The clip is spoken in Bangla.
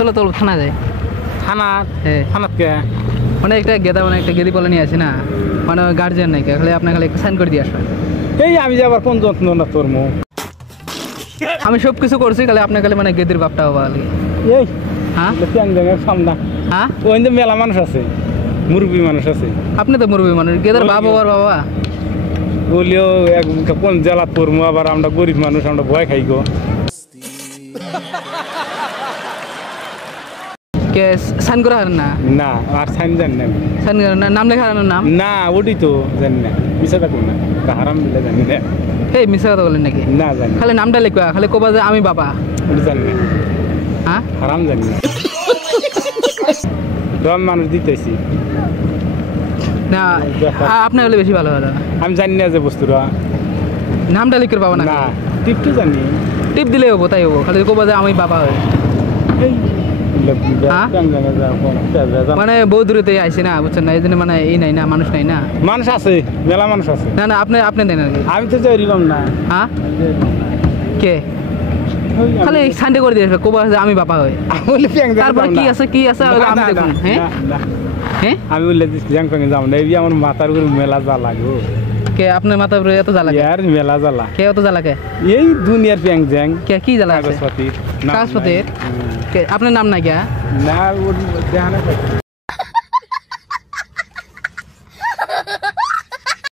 চলো তো থানা যায় থানা হ্যাঁ থানাত কে মানে একটা গেদা মানে একটা গেদি বলে নিয়ে আসে না মানে গার্জিয়ান নাই খালি আপনার খালি সাইন করে দিয়ে আসবেন এই আমি যে আবার কোন যত্ন না তোর মো আমি সব কিছু করছি খালি আপনার খালি মানে গেদির বাপটা হবা খালি এই হ্যাঁ চ্যাং চ্যাংয়ের সামনা হ্যাঁ ওই যে মেলা মানুষ আছে মুরব্বী মানুষ আছে আপনি তো মুরব্বী মানুষ গেদের বাপ বাবার বাবা বলিও কোন জেলা পড়মু আবার আমরা গরিব মানুষ আমরা ভয় খাই গো কে সাইন করা হারেন না না আর সাইন জানি না সাইন নাম লেখা হারানোর নাম না ওটি তো জানি না মিশা থাকো না হারাম দিলে জানি না এই মিশা কথা বলেন নাকি না জানি খালি নামটা লিখবা খালি কবা যে আমি বাবা ওটি জানি না হ্যাঁ হারাম জানি না দম মানুষ দিতেছি না আপনি হলে বেশি ভালো হলো আমি জানি না যে বস্তুটা নামটা লিখে পাবো না না টিপ তো জানি টিপ দিলে হবো তাই হবো খালি কবা যে আমি বাবা হয় মানে বহু দূরেতে আইসি না বুঝছেন না এই জন্য মানে এই নাই না মানুষ নাই না মানুষ আছে মেলা মানুষ আছে না না আপনি দেন আর কি আমি তো যাইলাম না হ্যাঁ কে খালি সানডে করে দিয়ে কবা যে আমি বাবা হয় তারপরে কি আছে আমি দেখুন হ্যাঁ হ্যাঁ আমি বললে জ্যাং ফ্যাং যাবো না এই আমার মাথার উপর মেলা জ্বালা গো কে আপনার মাথার উপরে এত জ্বালা কে আর মেলা জ্বালা কে এত জ্বালা কে এই দুনিয়ার প্যাং জ্যাং কে কি জ্বালা আছে কাগজপাতি কাগজপাতির কে আপনার নাম না কে না ওর দেখানো